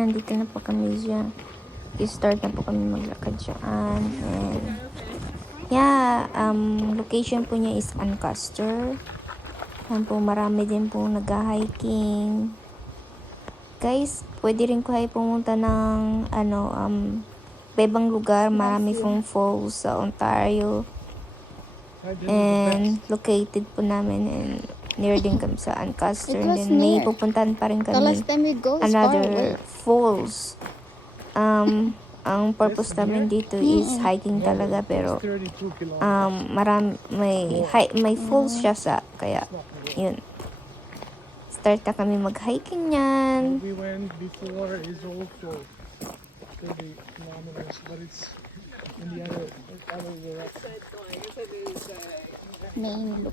Ayan, dito na po kami dyan. I-start na po kami maglakad dyan. And, yeah, location po niya is Ancaster. Ayan po, marami din po nag-hiking. Guys, pwede rin ko kayo pumunta ng, ibang lugar. Marami pong falls sa Ontario. And, located po namin and near din kami sa Ancaster. And then, may pupuntahan pa rin kami another falls. Ang purpose namin dito is hiking talaga, pero may falls siya sa, kaya yun, start na kami mag-hiking niyan. We went before is also 30 kilometers, but it's in the other direction. Main loop.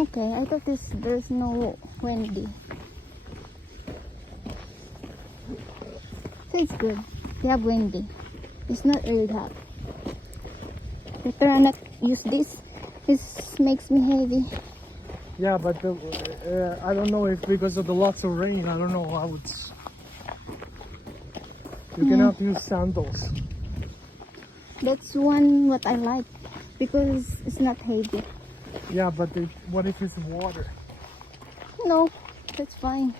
Okay, I thought there's no windy. So it's good. They have windy. It's not really hot. I try not use this. This makes me heavy. Yeah, but I don't know if because of the lots of rain, I don't know how it's. You cannot use sandals. That's what I like because it's not heavy. Yeah, but what if it's water? No, that's fine.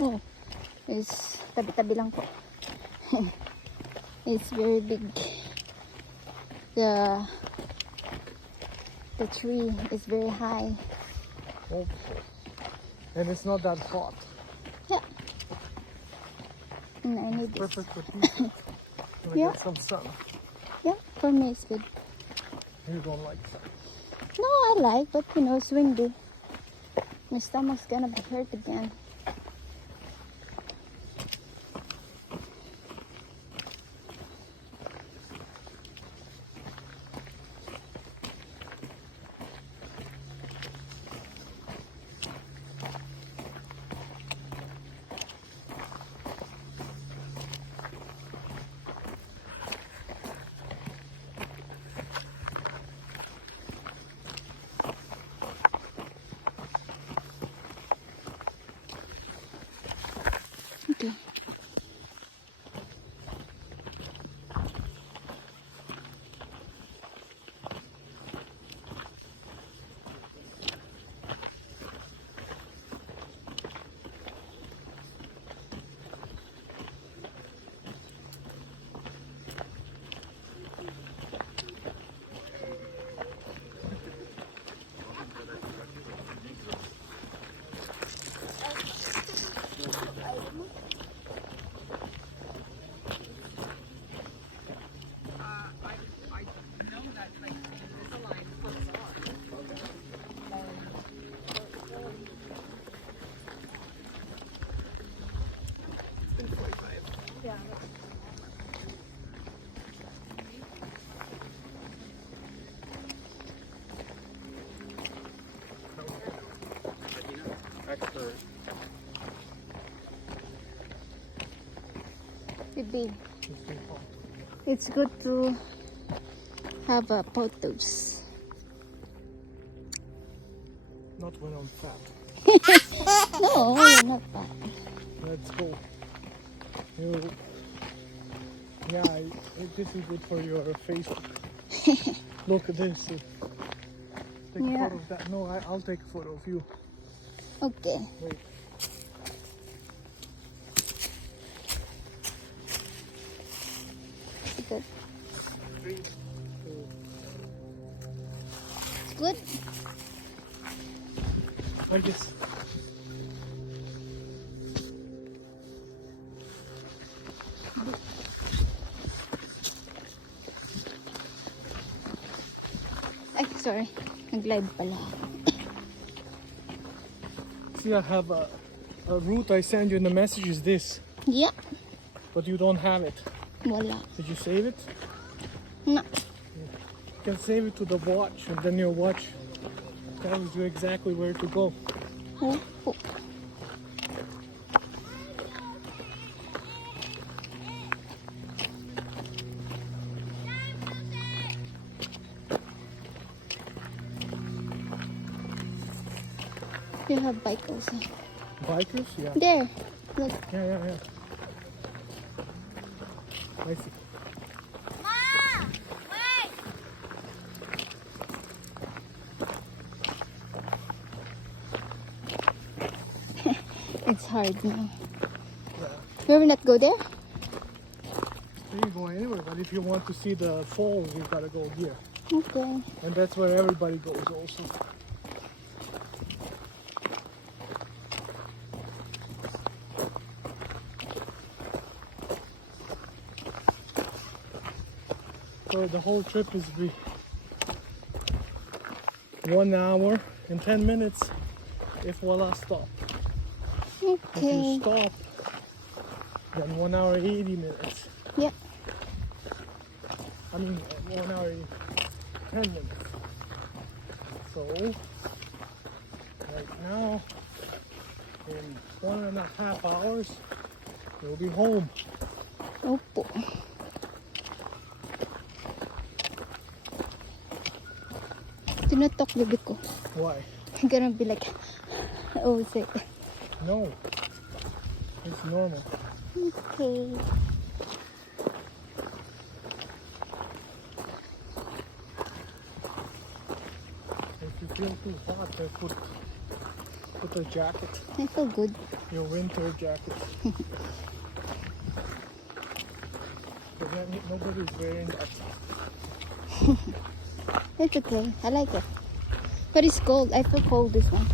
Oh, it's tabi-tabi lang po. It's very big. The tree is very high. Oh. And it's not that hot. Yeah. And I need this. Perfect for t-shirt. Yeah. Get some sun. Yeah, for me it's good. You don't like sun. No, I like, but it's windy. My stomach's gonna be hurt again. Okay. Expert. Baby, it's good to have photos. Not when I'm fat. No, you're not bad. Let's go. Yeah, this is good for your Facebook. Look at this. Take a photo of that. No, I'll take a photo of you. Okay. Wait. Good. 3, 2. Good. Like this. Ay, sorry. Nag-live pala. See, I have a route I send you in the message is this, Yeah. but you don't have it. Wala. Did you save it? No. You can save it to the watch, and then your watch tells you exactly where to go. Oh, oh. You have bike also. Bikers? Yeah. There. Look. Yeah. I see. It's hard now. Yeah. We will not go there? You can go anywhere, but if you want to see the falls, you gotta go here. Okay. And that's where everybody goes also. So the whole trip is be 1 hour and 10 minutes if Walla stop. If Okay. you stop, then 1 hour 80 minutes. Yeah. I mean 1 hour 10 minutes. So right now, in 1.5 hours, you'll be home. Opo. Do not talk, baby ko. Why? I'm gonna be like, oh, sick. No, it's normal. Okay. If you feel too hot, then put a jacket, I feel good. your winter jacket. But then nobody's wearing that. It's okay. I like it. But it's cold. I feel cold this one.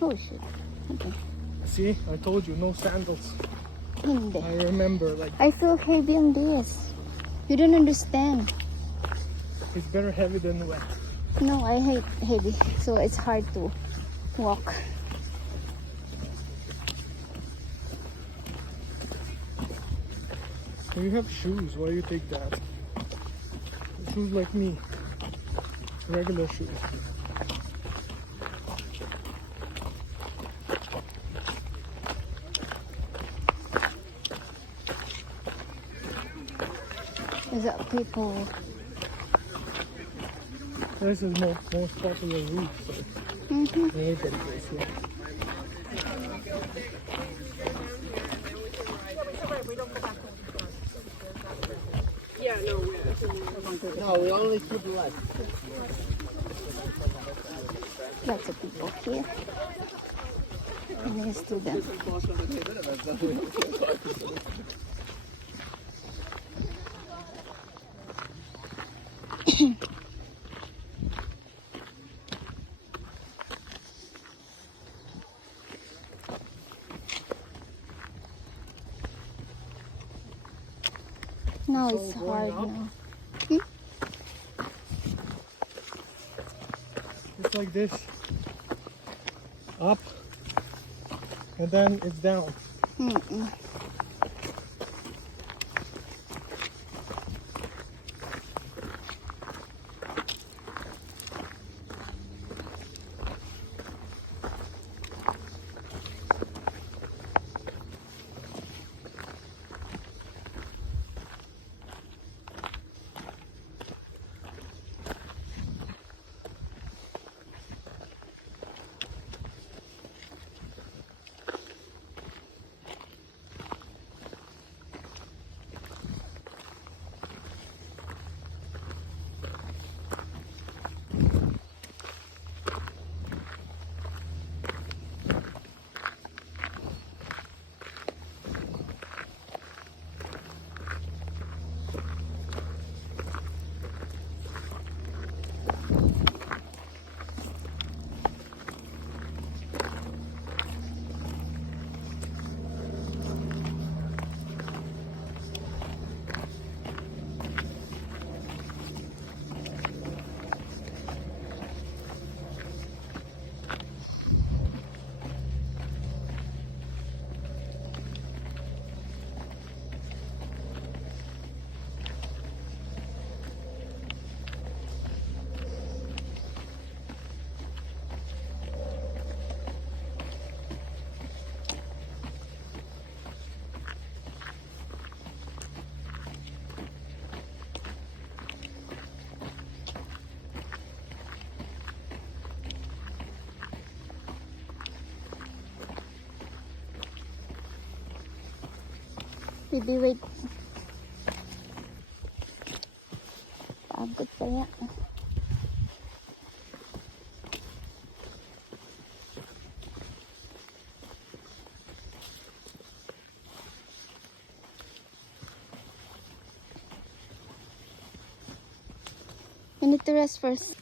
Oh shit. Okay. See, I told you, no sandals. Hindi. I remember, like, I feel heavy on this. You don't understand. it's better heavy than wet. No, I hate heavy. So it's hard to walk. You have shoes, why you take that? Shoes like me. Regular shoes. Is that people? This is most popular route, so everybody goes here. No, we only keep left. Lots of people here. And a student. Now it's So going hard up? now. It's like this. Up. And then it's down. Mm-mm. Baby, wait. Pagod kaya. We need to rest first.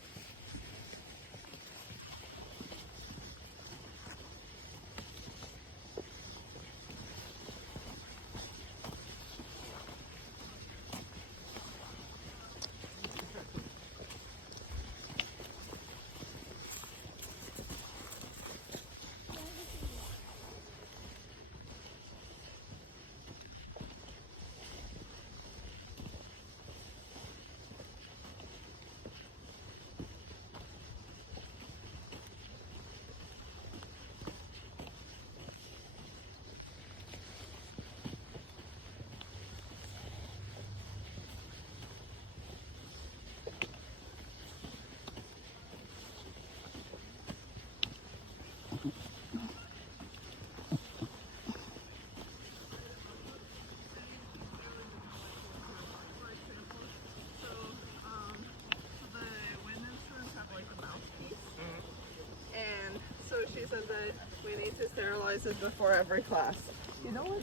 And so she said that we need to sterilize it before every class. You know what?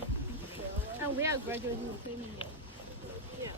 And we are graduating training year.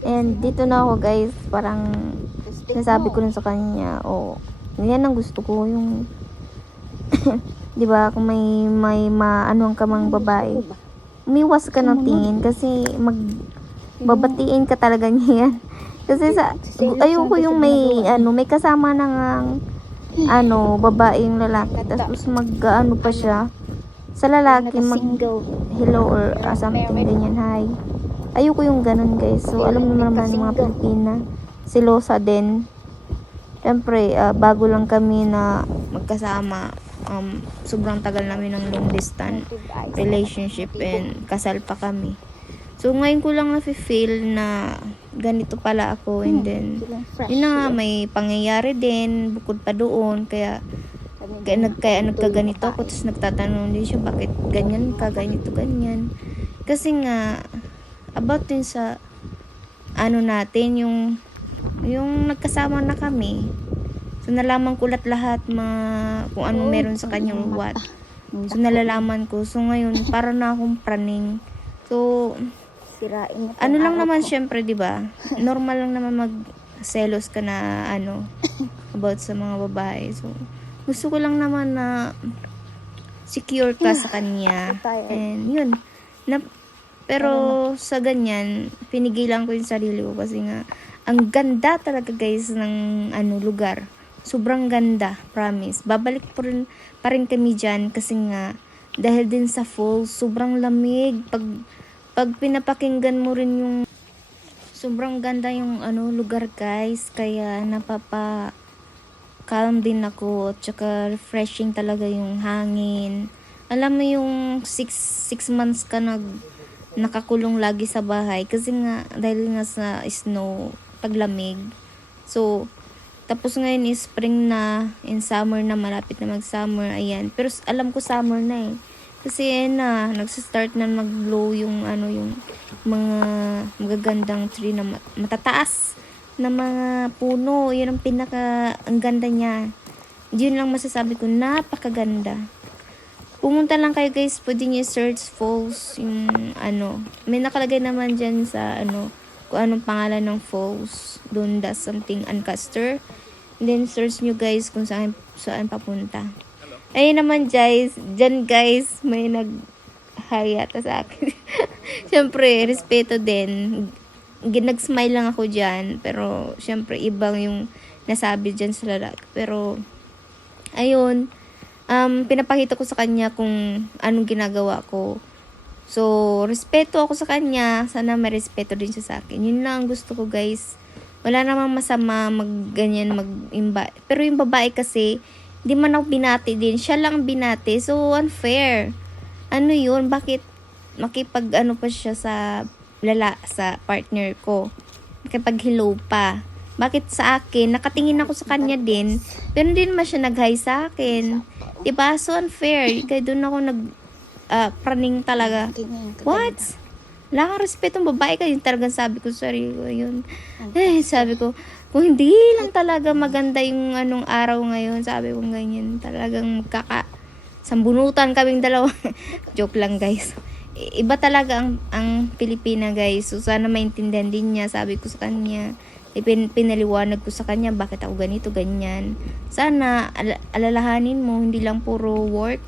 And dito na ako guys, parang sinasabi ko rin sa kanya, yan ang gusto ko, yung 'di ba, kung may maano ka mang babae, umiwas ka ng tingin kasi babatiin ka talaga niya yan. Kasi ayoko yung may kasama na ngang babaeng lalaki tapos mag-ano pa siya sa lalaki, mag hello or something ganyan, hi. Ayoko yung ganun guys. So alam mo naman mga Pilipina, silosa din. Siyempre, bago lang kami na magkasama, sobrang tagal namin ng long distance relationship and kasal pa kami. So ngayon ko lang na-feel na ganito pala ako, and then yun na nga, may pangyayari din bukod pa doon, kaya nagkaganito ako, tapos nagtatanong din siya bakit ganyan ka, ganito, ganyan. Kasi nga about din sa natin, yung nagkasama na kami. So nalaman ko lahat kung ano meron sa kanyang what. So nalalaman ko. So ngayon para na akong praning. So ano lang naman syempre, 'di ba? Normal lang naman mag-selos ka na about sa mga babae. So gusto ko lang naman na secure ka sa kanya. And yun. Pero sa ganyan, pinigilan ko yung sarili ko kasi nga ang ganda talaga guys ng lugar. Sobrang ganda, promise. Babalik pa rin kami dyan kasi nga dahil din sa falls, sobrang lamig. Pag pinapakinggan mo rin yung sobrang ganda yung lugar guys, kaya calm din ako, at saka refreshing talaga yung hangin. Alam mo yung 6 months ka nakakulong lagi sa bahay kasi nga dahil nga sa snow, taglamig. So tapos ngayon is spring na, in summer na, malapit na mag-summer, ayan. Pero alam ko summer na kasi nagsa-start na mag-blow yung yung mga magagandang tree na matataas na mga puno. Yun ang ang ganda niya. Yun lang masasabi ko, napakaganda. Pumunta lang kayo guys, pwede nyo search falls, yung may nakalagay naman dyan sa kung anong pangalan ng falls, doon something Ancaster. And then search nyo guys kung saan papunta. Ayun naman guys, dyan guys, may naghayata sa akin. Siyempre, respeto din. Nag-smile lang ako dyan, pero siyempre, ibang yung nasabi dyan sa lalaki. Pero, ayun, pinapakita ko sa kanya kung anong ginagawa ko. So, respeto ako sa kanya. Sana may respeto din siya sa akin. Yun lang ang gusto ko guys. Wala namang masama mag-imba. Pero yung babae kasi, di man ako binati din. Siya lang binati. So, unfair. Ano yun? Bakit makipag pa siya sa partner ko? Makipag-hello pa. Bakit sa akin? Nakatingin ako sa kanya din. Pero hindi naman siya nag-hi sa akin. Diba? So unfair. Kaya doon ako praning talaga. What? Wala kang respetong babae ka. Yung talagang sabi ko, sorry ko yun. Sabi ko, kung hindi lang talaga maganda yung araw ngayon, sabi ko ganyan, talagang sambunutan kaming dalawa. Joke lang guys. Iba talaga ang Pilipina guys. So sana maintindihan din niya. Sabi ko sa kanya, pinaliwanag ko sa kanya bakit ako ganito, ganyan. Sana alalahanin mo, hindi lang puro work.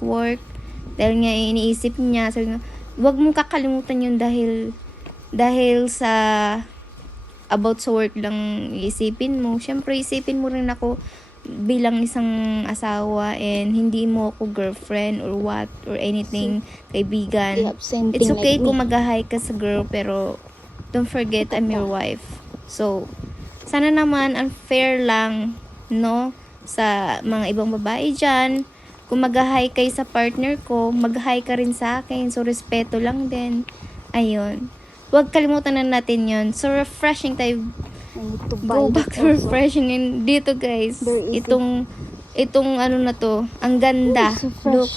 Dahil nga iniisip niya, sabi nga, huwag mong kakalimutan yun dahil sa about sa work lang iisipin mo. Syempre isipin mo rin ako bilang isang asawa, and hindi mo ako girlfriend or what or anything, kaibigan. It's okay kung mag-hi ka sa girl, pero don't forget I'm your wife. So sana naman unfair lang sa mga ibang babae dyan. Kung mag-hi kayo sa partner ko, mag-hi ka rin sa akin. So respeto lang din. Ayun, huwag kalimutan na natin yun. So refreshing tayo. Go back to refreshing. And dito guys, itong na to, ang ganda. Look,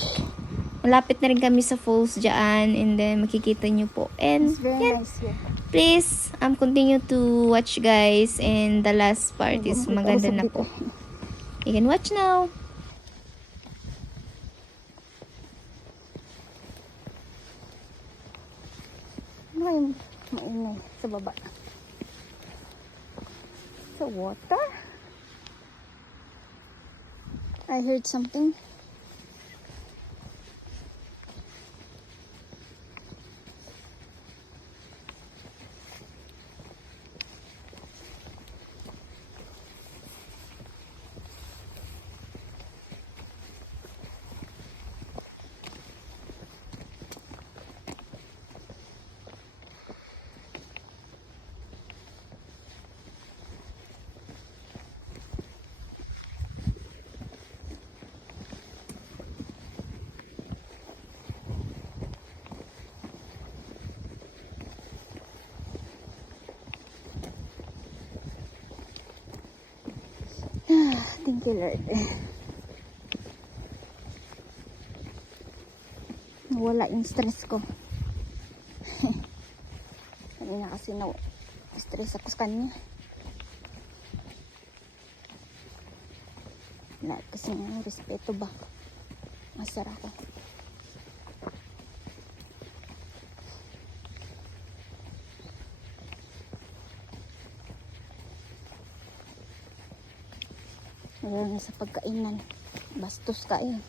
Malapit na rin kami sa falls dyan. And then, makikita nyo po. And, It's very yan. nice here. Please, continue to watch guys. And the last part is maganda na po. You can watch now. Ano yung maingay sa baba? Sa water? I heard something. Thank you, Lord. Wala yung stress ko. Kanina kasi stress ako sa kanya. Wala kasi ng respeto ba? Masara ko. Lalo na sa pagkainan. Bastos ka eh.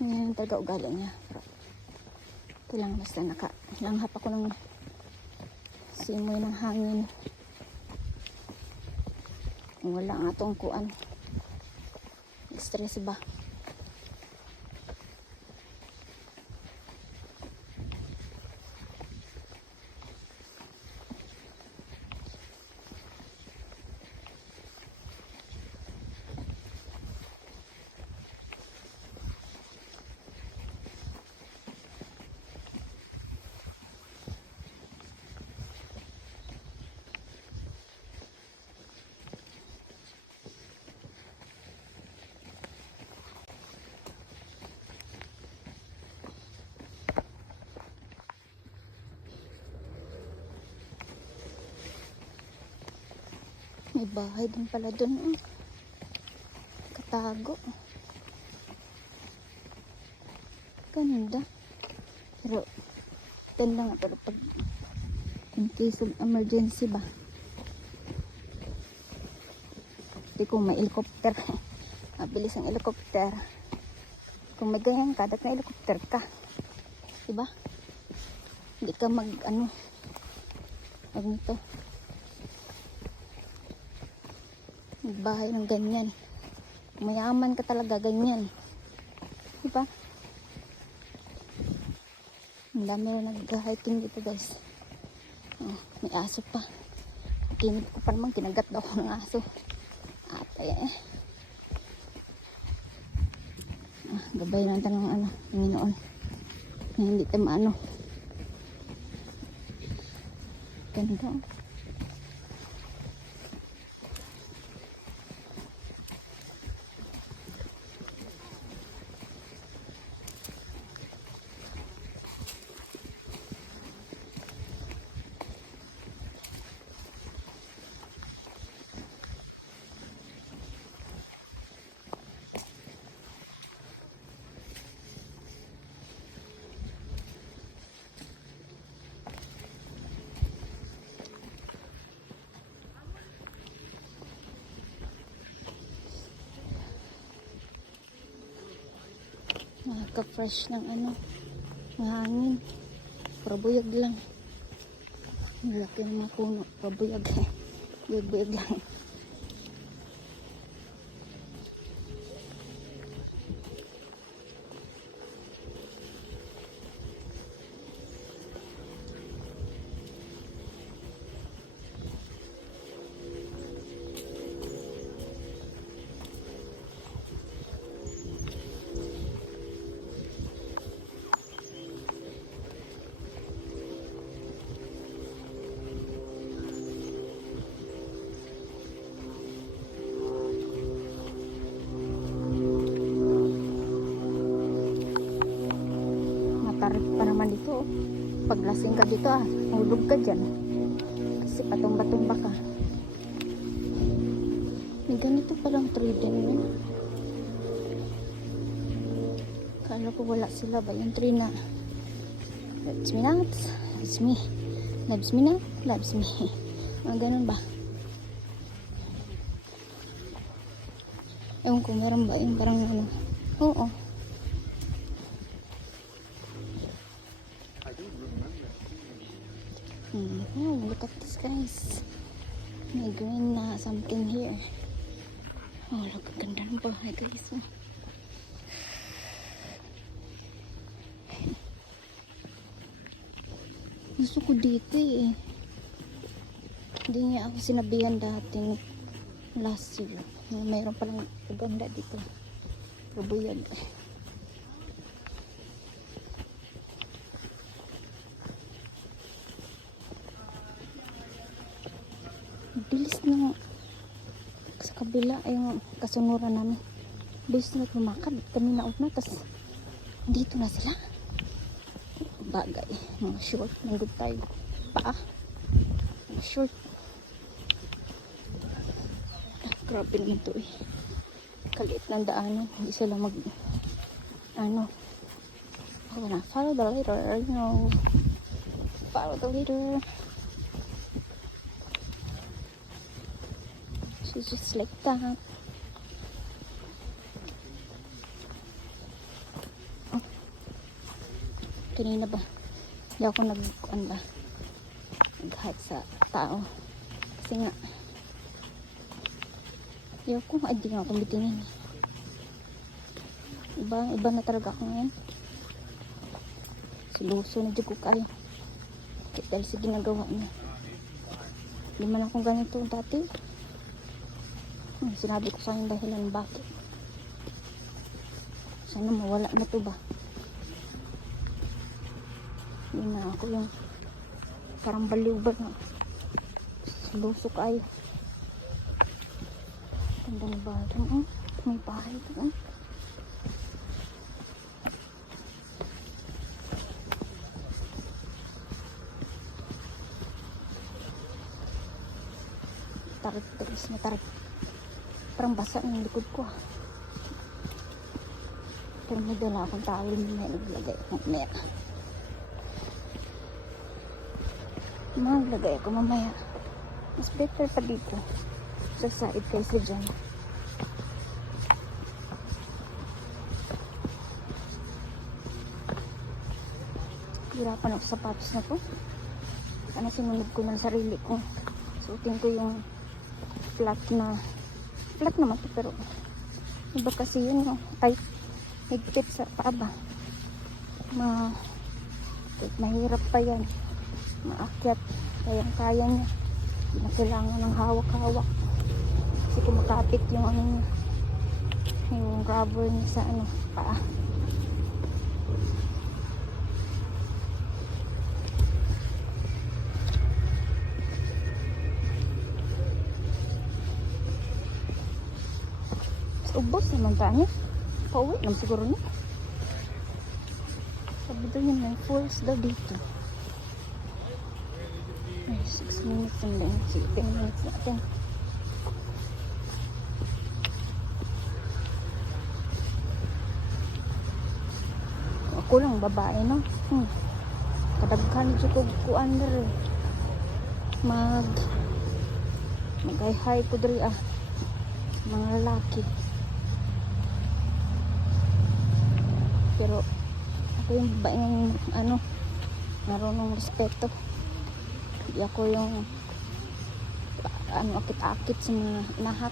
Ngayon talaga ugali niya. Pero ito lang basta langhap ako ng simoy ng hangin. Wala nga itong kuan. Stress ba? May bahay din pala dun. Oh. Katago. Ganda. Pero, lang. Pero pag in case of emergency ba? Hindi kung may helicopter. Mabilis ang helicopter. Kung may ganyan ka, dapat na helicopter ka. Diba? Hindi ka mag nito. Magbahay ng ganyan. Mayaman ka talaga ganyan. Diba? Ang dami na nag-hiking dito guys. Oh, may aso pa. Kinip ko pa naman, kinagat daw ako ng aso. Atay eh. Gabay lang tayo ng Panginoon. Na hindi tayo maano. Ganda. Nakaka-fresh ng ng hangin. Probuyag lang. Malaki ng mga puno. Probuyag. Buyag-buyag lang. Paglasing ka dito hulog ka dyan. Kasi patumba-tumba ka. May ganito palang tree din, no? Kala ko wala sila ba yung tree na loves me not, loves me. Loves me not, loves me. Mga ganun ba? Ewan ko, meron ba yung parang ano? Oo. Oh, look at this, guys. May green na something here. Oh, look, ang ganda ng bahay, guys. Gusto ko dito eh. Hindi niya ako sinabihan dati last year. Mayroon palang ganda dito. Kabuyag. Bilis na sa kabila ay yung kasunuran namin. Bilis na lumakad. Kami nauna. Tapos dito na sila. Bagay. Mga short. Nandun tayo. Paa. Mga short. Grabe naman ito eh. Kaliit ng daanan. Hindi sila mag ano. Oh, na follow the leader. You know. Follow the leader. She's just like that. Oh. Kanina ba? Hindi ako nag-hike sa tao. Kasi nga hindi nga ako bitingin. Iba na talaga ako ngayon. Siluso na dyan ko kayo. Dahil sa ginagawa niya. Hindi man akong ganito dati. Sinabi ko sa akin dahilan bakit. Sana mawala na to ba? Hindi na ako yung parang baliw ba na siluso kayo. Ganda na ba ito? May bahay ito. Tarik-taris na tarik. Parang basa ng likod ko. Pero may dala akong towel, may naglagay akong mera. Maglagay ako mamaya. Mas better pa dito sa side kaysa dyan. Hirapan ako sa sapatos na to. Ano, sinunod ko ng sarili ko. Suotin ko yung flat naman to, pero iba kasi yun, no? Ay, higpit sa paaba. Mahirap pa yan. Maakyat. Kaya niya. Hindi na kailangan ng hawak-hawak. Kasi kumakapit yung ano niya. Yung rubber niya sa ano, paa. Ubos naman tayo. Pauwi lang siguro niya. Sabi doon yun, may force daw dito. Ay, 6 minutes and then 10 minutes natin. Ako lang babae, no? Kadaghan dito ko kuan dere. Mag-hi-hi ko dere mga lalaki. Pero ako yung babae ng marunong respeto. Hindi ako yung akit-akit sa mga nahat.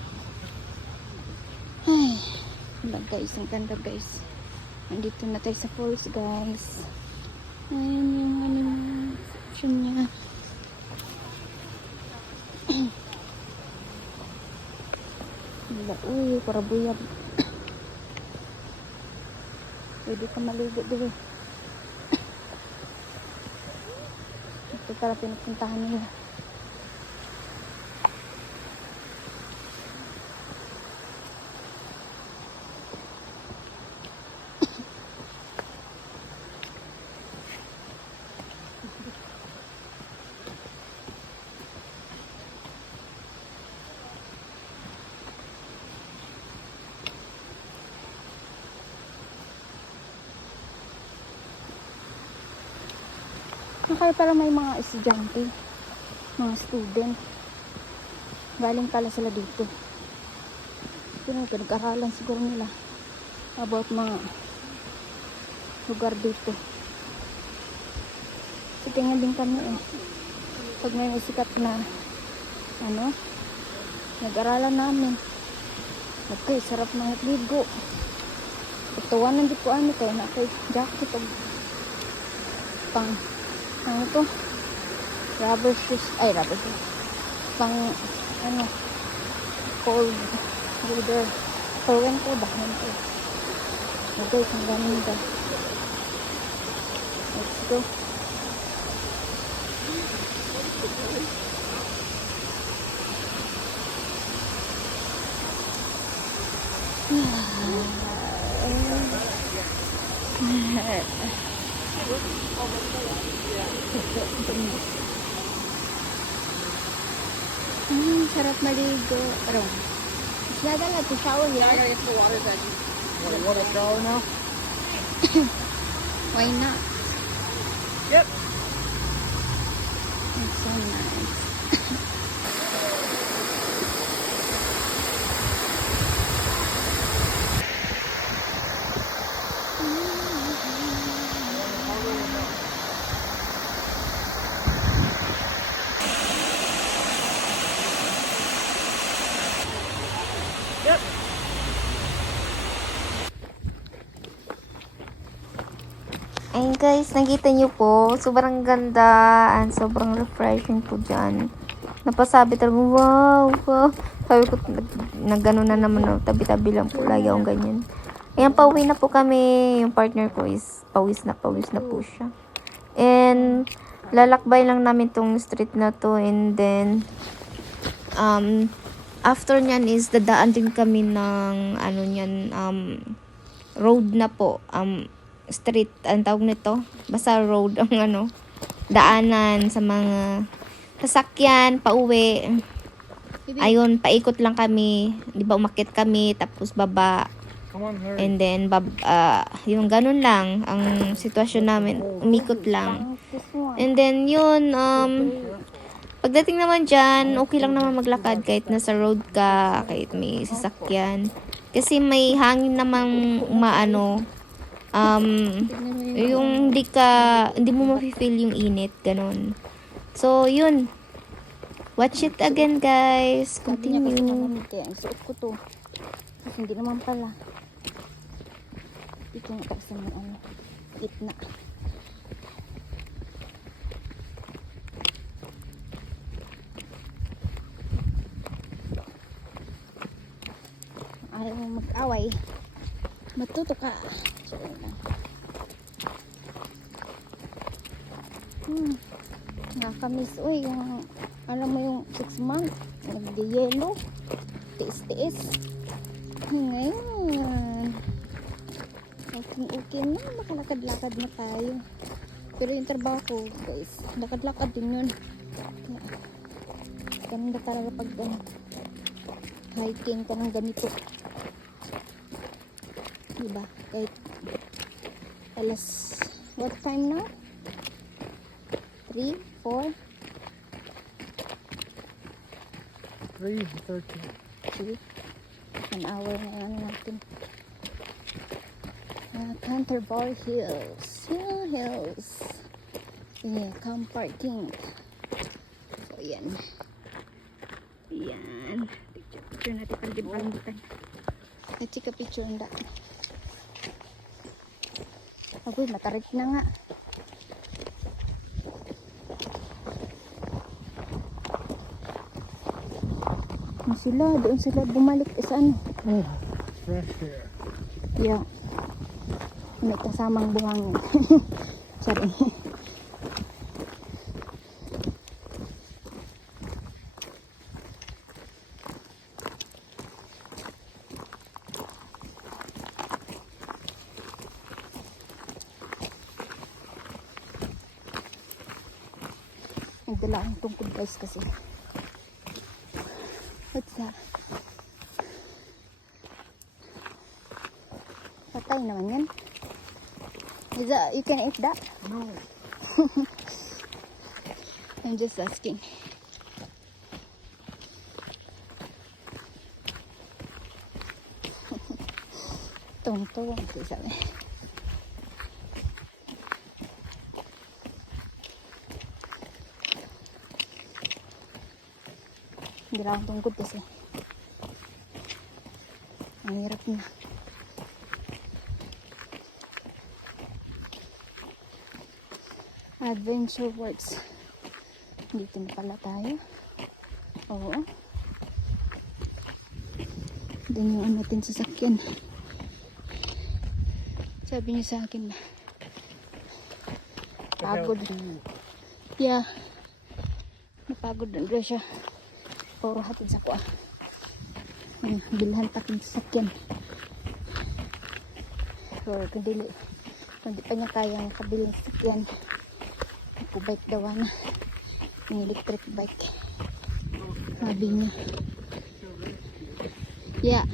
Ay, wala guys, ang ganda guys. Nandito na tayo sa falls guys. Ayan yung animation niya. Uy, para buyab. Pwede ka maligo dito. Ito para pinupuntahan nila. Kaya pala may mga estudyante, mga student. Galing pala sila dito. Pero pinag-aralan siguro nila about mga lugar dito. So, tingnan din kami eh. Pag may sikat na ano, nag-aralan namin. Okay, sarap mga ligo. Tuwanan din po ano kayo na kay jacket o pang ano to? Rubber shoes. Pang ano, cold weather. Cold po ba? Okay, ang ganun ba? Let's go. Sarap maligo. Pero, lada na to shower I here. gotta get to the water's edge. You want to shower now? Why not? Yep. It's so nice. Yep. Ayun guys, nakita niyo po, sobrang ganda and sobrang refreshing po dyan. Napasabi talaga, wow, wow. Sabi ko, nag-gano na naman, no, tabi-tabi lang po, lagi akong ganyan. Ayan, pauwi na po kami. Yung partner ko is pawis na po siya. And, lalakbay lang namin tong street na to, and then, after nyan is, dadaan din kami ng, ano nyan, road na po, street, ang tawag nito, basta road ang ano, daanan sa mga sasakyan, pauwi. Ayun, paikot lang kami, di ba umakyat kami, tapos baba, Come on, hurry. and then, yung ganun lang, ang sitwasyon namin, umikot lang. This one. And then, yun, pagdating naman dyan, okay lang naman maglakad kahit nasa road ka, kahit may sasakyan. Kasi may hangin namang maano, yung hindi mo mafe-feel yung init, ganun. So, yun. Watch it again, guys. Sabi niya kasi Continue. malamig kaya ang suot ko to. Kasi hindi naman pala. Ito nga kasi may ano, gitna. Ayaw mo mag-away. Matuto ka. Sorry lang. Nakakamiss. Uy, yung, alam mo yung 6 months, nagdi-yelo. Tiis-tiis. Ngayon, okay na, makalakad-lakad na tayo. Pero yung trabaho ko, guys, lakad-lakad din yun. Ganda talaga pag hiking ka ng ganito. Diba? Kahit alas, what time now? 3, 4, 3:30. Sige. An hour na lang natin. Canterbury Hills. Hills. Yeah, car parking. So, yan. Yan. Picture natin pang dibangutan. Chika picture nda. Agoy, matarik na nga. Doon sila bumalik sa ano. Oh, fresh air. Yeah. May kasamang buhangin. Sorry. Nagdala akong tungkod guys kasi. What's that? Patay naman yan. Is that, you can eat that? No. I'm just asking. Tungtong ito sabi. Hindi lang akong tungkod kasi ang hirap na. Adventure Works. Dito na pala tayo. Oo. Doon yung natin sasakyan. Sabi niya sa akin na pagod. Yeah. Napagod na siya. Puro hatid sa kuha. Bilhan takin sasakyan. So, kundi pa niya kayang kabiling sasakyan. Bike daw na. Yung electric bike. Sabi niya. Yeah.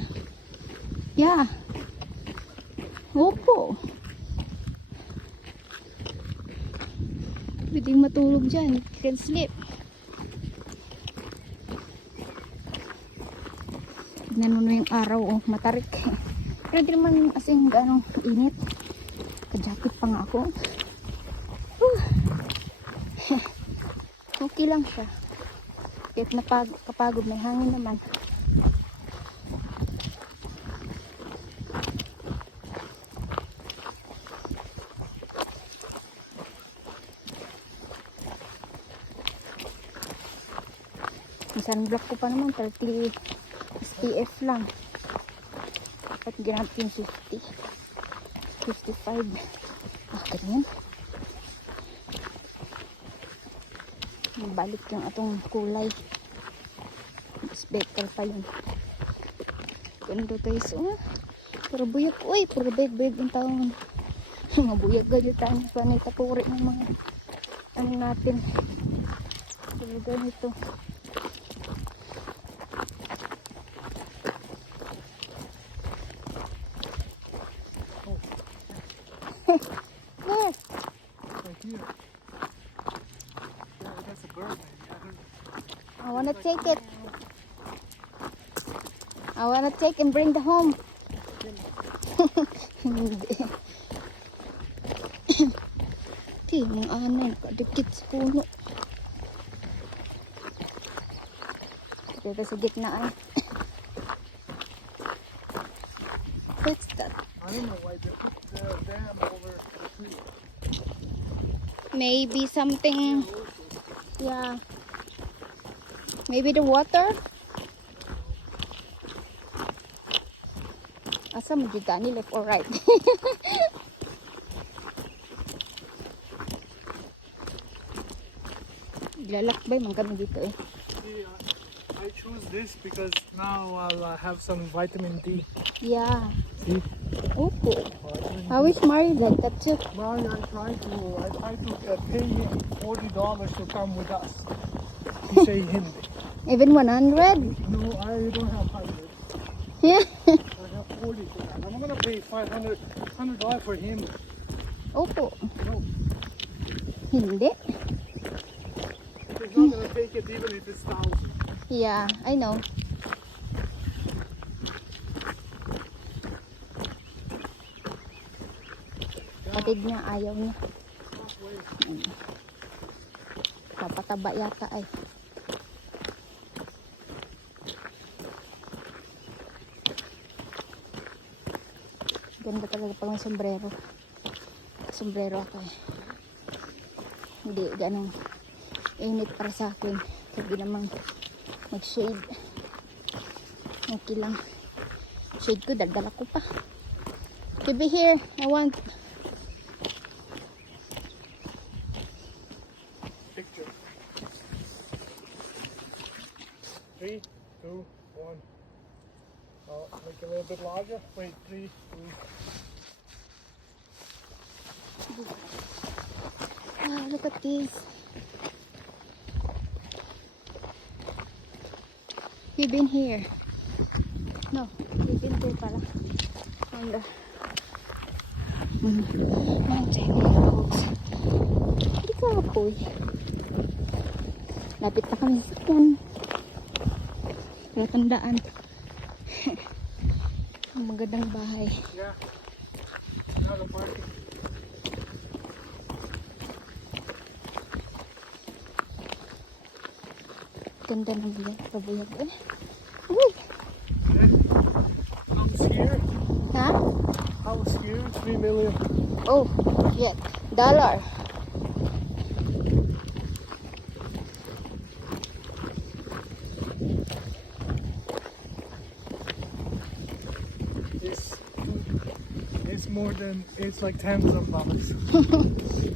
Yeah. Opo. Pwedeng matulog dyan. You can sleep. Tignan mo na yung araw. Oh, matarik. Pero di naman asing ganong init. Kajakit pa nga ako. Okay lang siya. Kahit kapagod may hangin naman. Yung sunblock ko pa naman 30 SPF lang. At ginamit yung 50 55. Ah, ganyan. Balik yung atong kulay. Mas better pa yun. Ganda guys. Oh. Puro buyag. Uy, puro buyag yung taon. Mga buyag ganyan tayo. Sanay tapuri ng mga ano natin. Puro ganito. There. Right here. Yeah, that's a bird. I wanna take it. I wanna take and bring the home. Hindi. Ti, mga anay, nakadikit sa puno. Dito sa gitnaan. What's that? I don't know why they put the dam over the tree. Maybe something. Yeah. Maybe the water. Asa mo dito ni left or right? Lalakbay man kami dito eh. See, I choose this because now I'll have some vitamin D. Yeah. See? Opo. Vitamin I wish Mari like that too. Well, I try to pay him $40 to come with us. He say Hindi. Even 100? No, I don't have 100. Yeah. I have 40 for that. I'm gonna pay $100 for him. Opo. No, Hindi. he's not gonna take it even if it's 1,000. Yeah, I know. Kapatid niya, ayaw niya. Papataba yata ay. Ganda talaga pag may sombrero. Sombrero ako eh. Hindi ganong init para sa akin. Hindi namang mag-shade. Okay lang. Shade ko, daldala ko pa. Baby here, I want. Picture. 3, 2, 1. Oh, make it a little bit larger. Wait, 3, 2. Ah, look at this. We've been here. No, we've been there pala. On the mountain roads. Hindi ka apoy. Lapit na kami sa sakyan. Tandaan. Ang magandang bahay. Yeah. Now the parking. Ganda ng pabuyag. Uy! House here. Ha? House here. 3 million. Oh, yeah. Dollar. It's more than, it's like tens of dollars.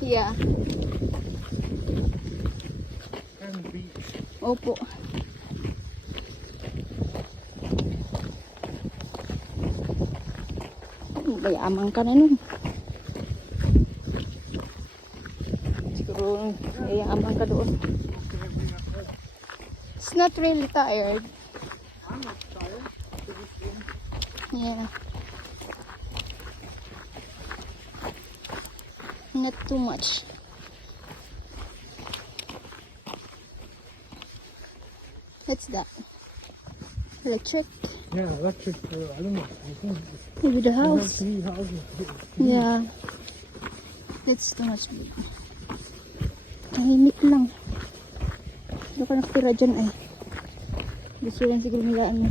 Yeah. And beach. Opo. Mayaman ka na nun. Siguro mayaman ka doon. It's not really tired. I'm not tired. Yeah. Not too much. What's that? Electric? Yeah, electric. I don't know. I think Maybe the we have house. 3 houses. Yeah. That's too much big. Tahimik lang. Ano ka nakatira dyan ay? Gusto lang siguro nilaan mo.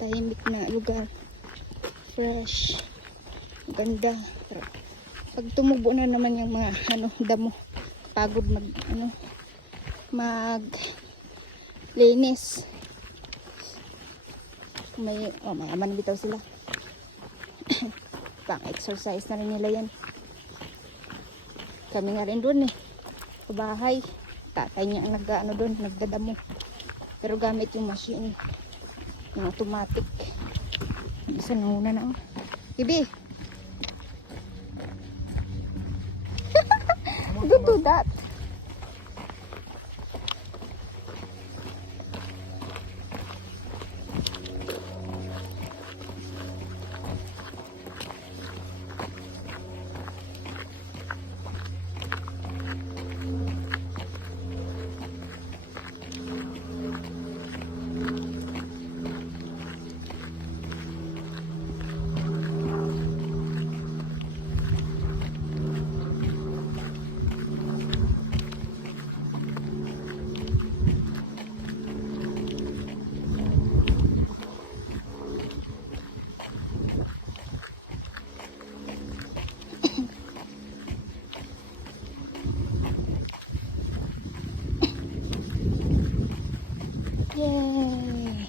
Tahimik na lugar. Fresh. Ganda. Pero pag tumubo na naman yung mga damo, pagod linis. Mayaman bitaw sila. Pang exercise na rin nila yan. Kami nga rin doon sa bahay. Tatay niya ang doon, nagdadamo. Pero gamit yung machine. Yung automatic. Isa nanguna na. Bibi! Don't do that. Yay!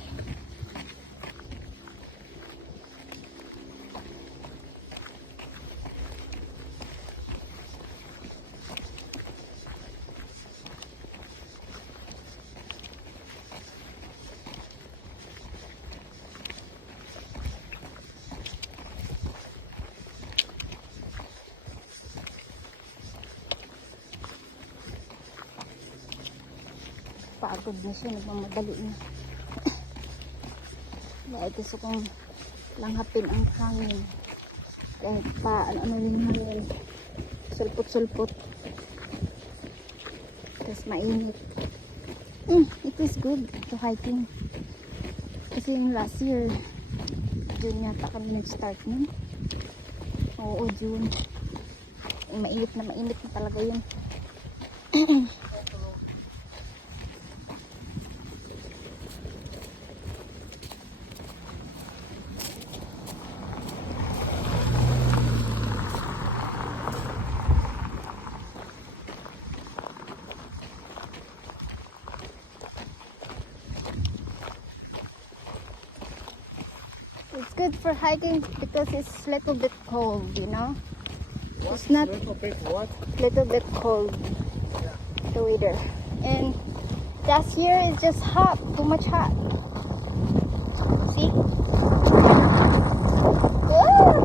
Pagod na siya, nagmamadali na. Dahil gusto kong langhapin ang hangin. Kahit pa, ano rin hangin. Sulpot-sulpot. Tapos mainit. It is good to hiking. Kasi yung last year, June yata kami nag-start nun. Oo, June. Mainit na talaga yun. It's good for hiking because it's little bit cold, you know. It's not Little bit what? little bit cold, the weather. And last year it's just hot, too much hot. See?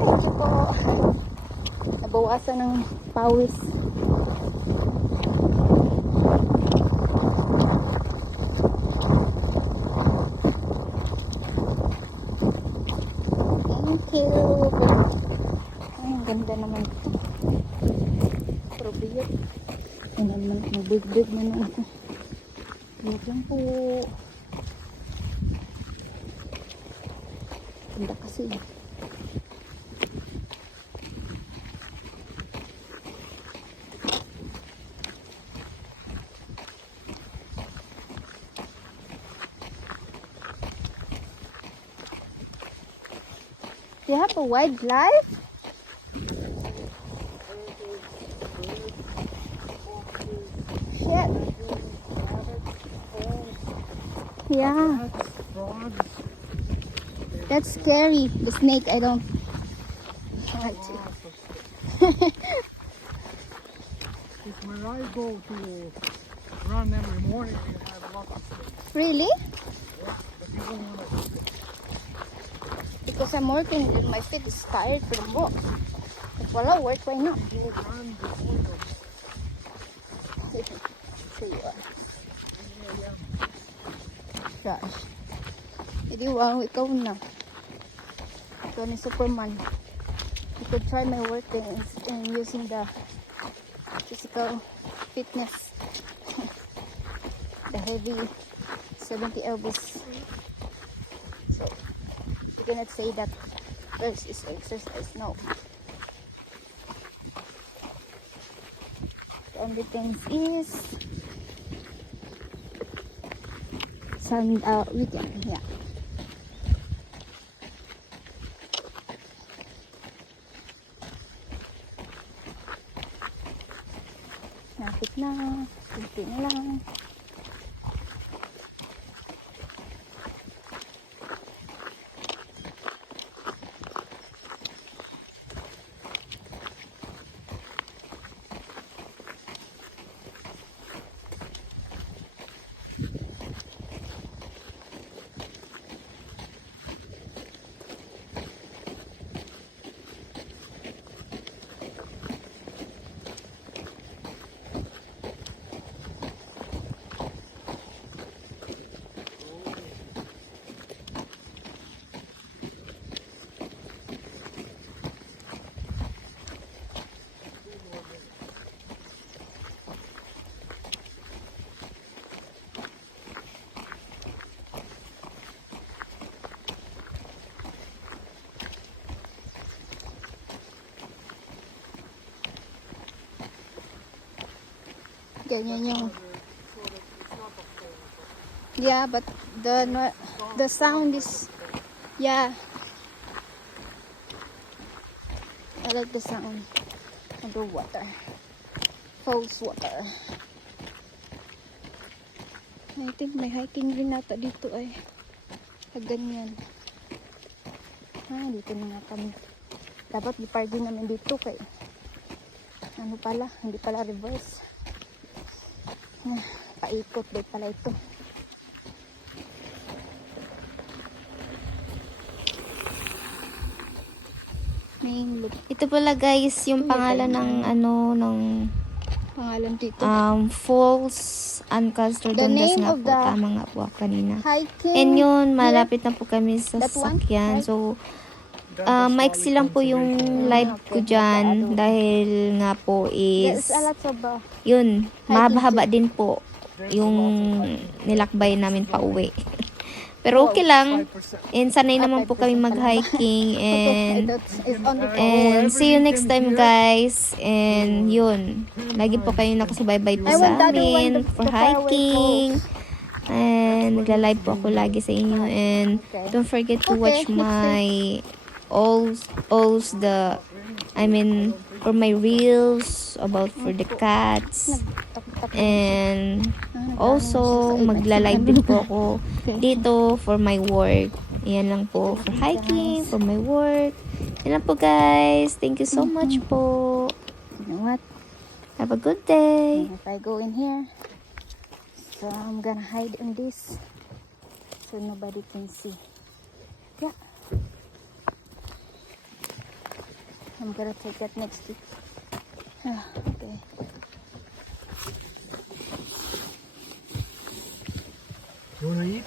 Thank you po. Nabawasan ng pawis. Thank you. Ay, ang ganda naman ito. Pero biyot. Ay, naman, magbig-big na naman ako. Wait lang po. Ganda kasi. They have a wildlife? Shit. Yeah, Frogs. that's scary. The snake, I don't want to. It's where I go to run every morning and have lots of snakes. Really? But you don't want to do it. Because I'm working and my feet is tired from walk. If wala work, why not? Go run before them. So you are. Gosh. Hindi wow, ikaw na. Ikaw ni Superman. You could try my working and using the physical fitness. The heavy 70 elbows. So, you cannot say that first is exercise. No. The only thing is weekend, yeah. Lapit na, kunti na lang. Ganyan yung yeah, but the sound is yeah. I like the sound underwater. Falls water. I think may hiking rin nata dito ay. Pag ganyan. Dito na nga kami. Dapat di-parking namin dito kay ano pala, hindi pala reverse. Paikot din pala ito. Main look. Ito pala guys, yung pangalan ng Pangalan dito. Falls Ancaster The Dundas name nga of po. the Tama nga po ako kanina. Hiking. And yun, malapit na po kami sa That one? sasakyan. Right? So, That's maiksi lang po yung live ko dyan dahil nga po There's is a lot of yun, mahaba-haba din po yung nilakbay namin pa uwi. Pero okay lang. 5%. And sanay naman po kami mag-hiking and see you next time guys. And yun, lagi po kayo nakasubaybay po I want sa the other one, amin the for faraway hiking. And nagla-live po ako lagi sa inyo. And don't forget to watch Okay, my for my reels about for the cats. And also magla-live din po ako dito for my work. Yan lang po for hiking, for my work. Yan lang po guys. Thank you so much po. You know what? Have a good day. If I go in here, so I'm gonna hide in this so nobody can see. Yeah. I'm gonna take that next week. Okay. You wanna eat?